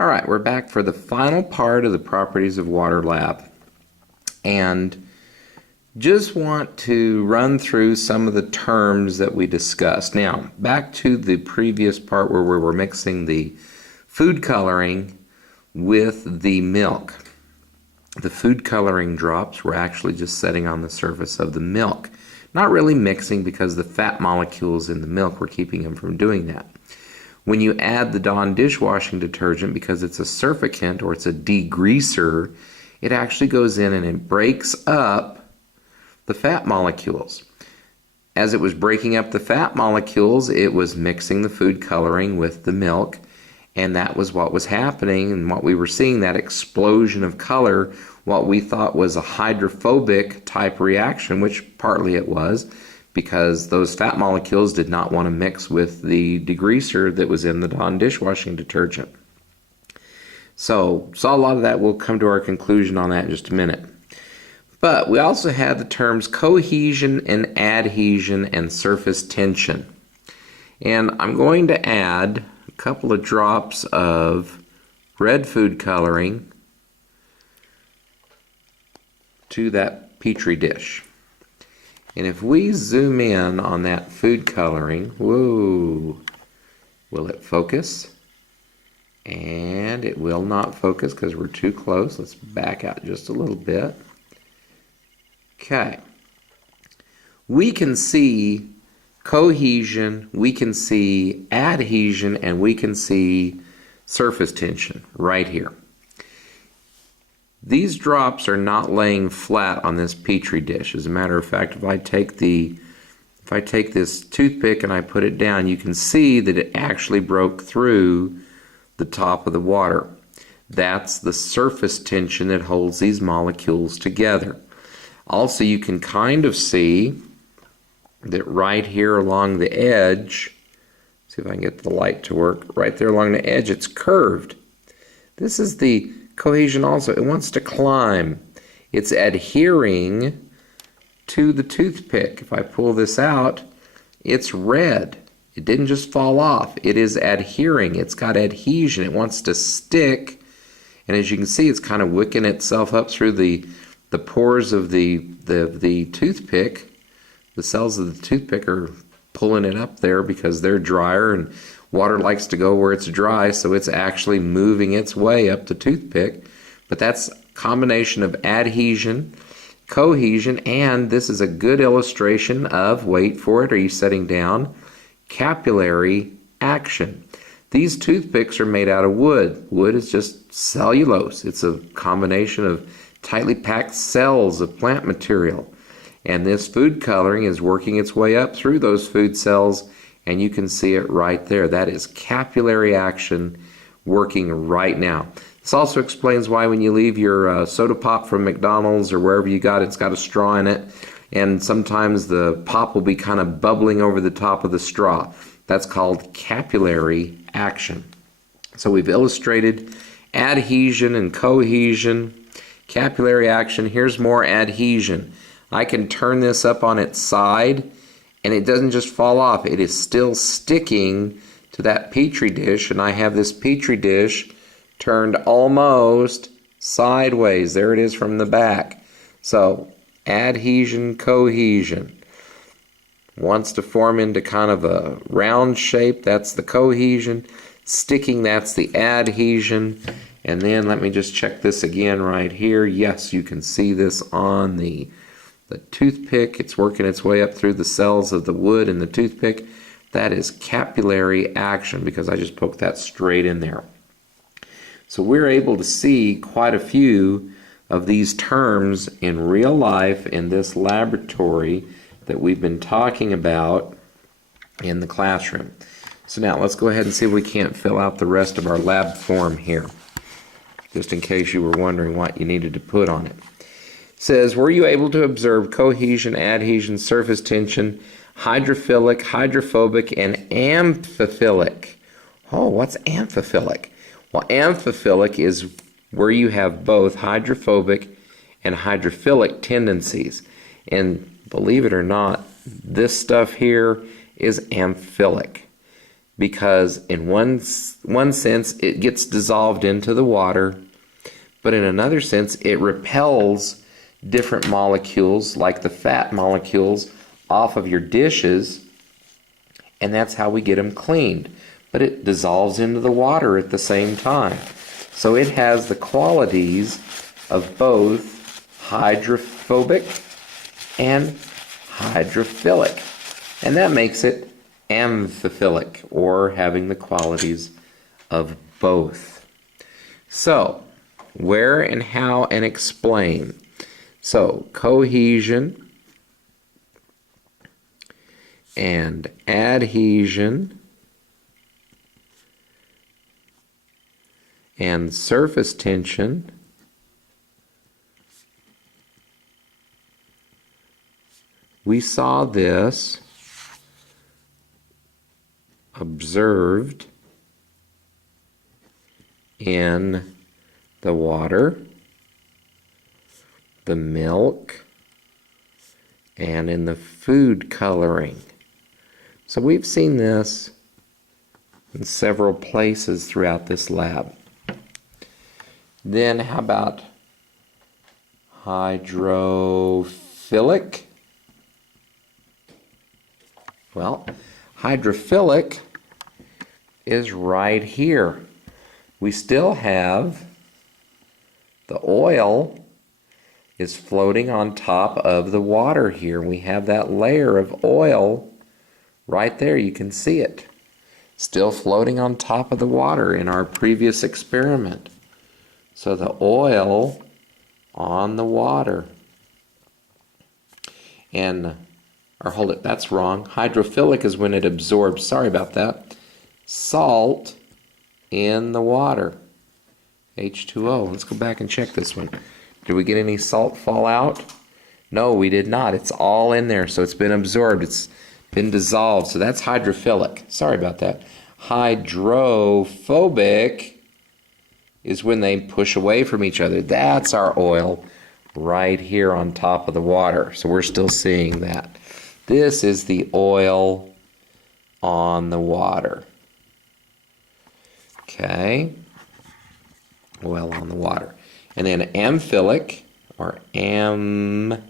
All right, we're back for the final part of the properties of water lab, and just want to run through some of the terms that we discussed. Now, back to the previous part where we were mixing the food coloring with the milk. The food coloring drops were actually just setting on the surface of the milk. Not really mixing because the fat molecules in the milk were keeping them from doing that. When you add the Dawn dishwashing detergent, because it's a surfactant or it's a degreaser, it actually goes in and it breaks up the fat molecules. As it was breaking up the fat molecules, it was mixing the food coloring with the milk, and that was what was happening and what we were seeing, that explosion of color, what we thought was a hydrophobic type reaction, which partly it was, because those fat molecules did not want to mix with the degreaser that was in the Dawn dishwashing detergent. So saw a lot of that. We'll come to our conclusion on that in just a minute. But we also had the terms cohesion and adhesion and surface tension. And I'm going to add a couple of drops of red food coloring to that Petri dish. And if we zoom in on that food coloring, whoa, will it focus? And it will not focus because we're too close. Let's back out just a little bit. Okay. We can see cohesion, we can see adhesion, and we can see surface tension right here. These drops are not laying flat on this Petri dish. As a matter of fact, if I take this toothpick and I put it down, you can see that it actually broke through the top of the water. That's the surface tension that holds these molecules together. Also, you can kind of see that right here along the edge, see if I can get the light to work, right there along the edge, it's curved. This is the cohesion also. It wants to climb. It's adhering to the toothpick. If I pull this out, it's red. It didn't just fall off. It is adhering. It's got adhesion. It wants to stick. And as you can see, it's kind of wicking itself up through the pores of the toothpick. The cells of the toothpick are pulling it up there because they're drier, and water likes to go where it's dry, so it's actually moving its way up the toothpick. But that's a combination of adhesion, cohesion, and this is a good illustration of, wait for it, are you sitting down? Capillary action. These toothpicks are made out of wood. Wood is just cellulose. It's a combination of tightly packed cells of plant material. And this food coloring is working its way up through those food cells, and you can see it right there. That is capillary action working right now. This also explains why when you leave your soda pop from McDonald's or wherever you got it, it's got a straw in it, and sometimes the pop will be kind of bubbling over the top of the straw. That's called capillary action. So we've illustrated adhesion and cohesion, capillary action. Here's more adhesion. I can turn this up on its side, and it doesn't just fall off. It is still sticking to that Petri dish, and I have this Petri dish turned almost sideways. There it is from the back. So adhesion, cohesion. Wants to form into kind of a round shape. That's the cohesion. Sticking, that's the adhesion. And then let me just check this again right here. Yes, you can see this on the toothpick. It's working its way up through the cells of the wood in the toothpick. That is capillary action because I just poked that straight in there. So we're able to see quite a few of these terms in real life in this laboratory that we've been talking about in the classroom. So now let's go ahead and see if we can't fill out the rest of our lab form here, just in case you were wondering what you needed to put on it. It says, were you able to observe cohesion, adhesion, surface tension, hydrophilic, hydrophobic, and amphiphilic? Oh, what's amphiphilic? Well, amphiphilic is where you have both hydrophobic and hydrophilic tendencies. And believe it or not, this stuff here is amphiphilic. because in one sense it gets dissolved into the water, but in another sense it repels different molecules like the fat molecules off of your dishes, and that's how we get them cleaned. But it dissolves into the water at the same time. So it has the qualities of both hydrophobic and hydrophilic. And that makes it amphiphilic, or having the qualities of both. So, where and how and explain. So, cohesion and adhesion and surface tension we saw this observed in the water, the milk, and in the food coloring. So we've seen this in several places throughout this lab. Then how about hydrophilic? Well, hydrophilic is right here. We still have the oil is floating on top of the water here. We have that layer of oil right there. You can see it. Still floating on top of the water in our previous experiment. So the oil on the water. Or hold it, that's wrong. Hydrophilic is when it absorbs, sorry about that, salt in the water. H2O. Let's go back and check this one. Did we get any salt fall out? No, we did not. It's all in there, so it's been absorbed. It's been dissolved, so that's hydrophilic. Sorry about that. Hydrophobic is when they push away from each other. That's our oil right here on top of the water. So we're still seeing that. This is the oil on the water. Okay. Oil on the water. And then amphiphilic, or amphiphilic,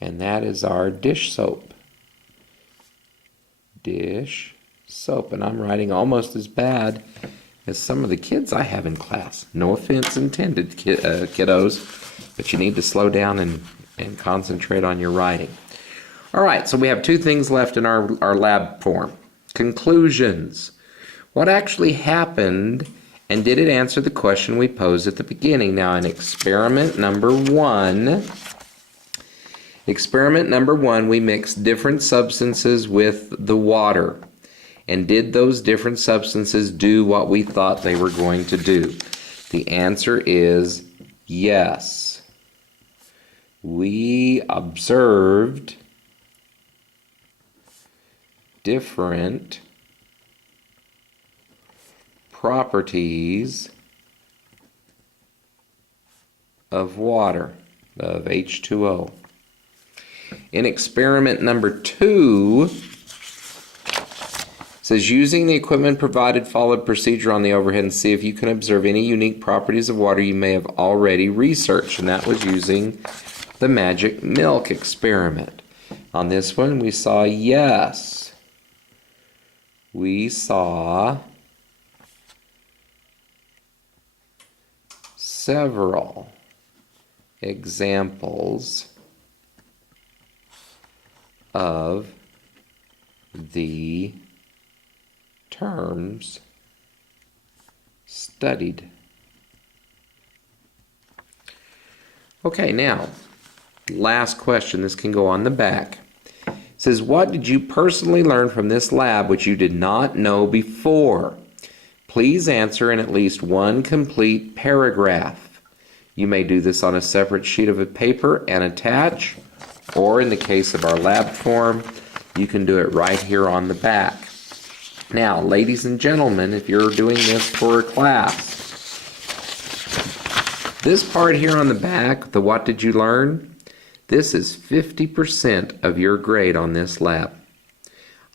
and that is our dish soap. Dish soap. And I'm writing almost as bad as some of the kids I have in class. No offense intended, kiddos, but you need to slow down and concentrate on your writing. All right, so we have two things left in our lab form. Conclusions. What actually happened, and did it answer the question we posed at the beginning? Now, in experiment number one, we mixed different substances with the water. And did those different substances do what we thought they were going to do? The answer is yes. We observed different properties of water, of H2O. In experiment number two, it says using the equipment provided, follow the procedure on the overhead and see if you can observe any unique properties of water you may have already researched. And that was using the magic milk experiment. On this one, we saw yes. We saw several examples of the terms studied. Okay, now, last question. This can go on the back. It says, what did you personally learn from this lab which you did not know before? Please answer in at least one complete paragraph. You may do this on a separate sheet of paper and attach, or in the case of our lab form, you can do it right here on the back. Now, ladies and gentlemen, if you're doing this for a class, This part here on the back, the what did you learn? This is 50% of your grade on this lab.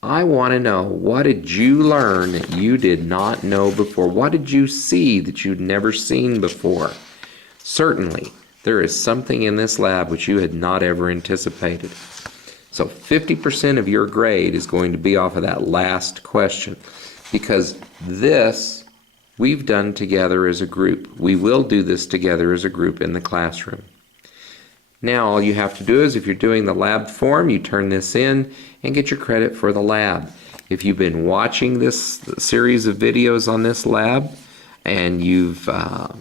I want to know, what did you learn that you did not know before? What did you see that you'd never seen before? Certainly, there is something in this lab which you had not ever anticipated. So 50% of your grade is going to be off of that last question, because this we've done together as a group. We will do this together as a group in the classroom. Now all you have to do is, if you're doing the lab form, you turn this in and get your credit for the lab. If you've been watching this series of videos on this lab and you've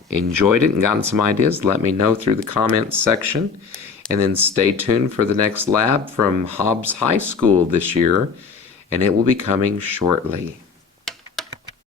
enjoyed it and gotten some ideas, let me know through the comments section. And then stay tuned for the next lab from Hobbs High School this year, and it will be coming shortly.